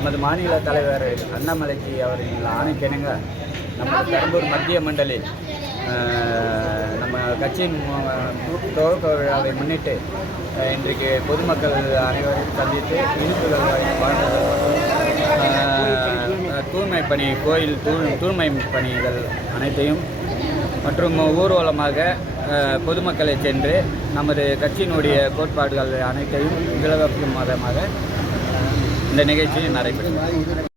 நமது மாநில தலைவர் அண்ணாமலைக்கு அவரின் ஆணைக்கிணங்க நமது பெரம்பூர் மத்திய மண்டலி நம்ம கட்சியின் துவக்க விழாவை முன்னிட்டு இன்றைக்கு பொதுமக்கள் அனைவரையும் சந்தித்து இனிப்புகள் தூய்மை பணி, கோயில் தூய்மை பணிகள் அனைத்தையும் மற்றும் ஊர்வலமாக பொதுமக்களை சென்று நமது கட்சியினுடைய கோட்பாடுகள் அனைத்தையும் விளக்கும் விதமாக இந்த நிகழ்ச்சி நடைபெறும்.